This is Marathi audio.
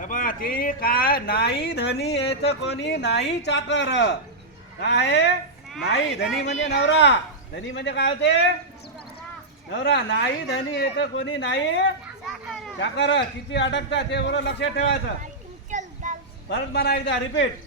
बा ते काय नाही धनी येत कोणी नाही चाकर काय नाही धनी म्हणजे नवरा धनी म्हणजे काय होते नवरा नाही धनी येत कोणी नाही चाकर किती अडकतात ते बरोबर लक्षात ठेवायचं परत म्हणा एकदा रिपीट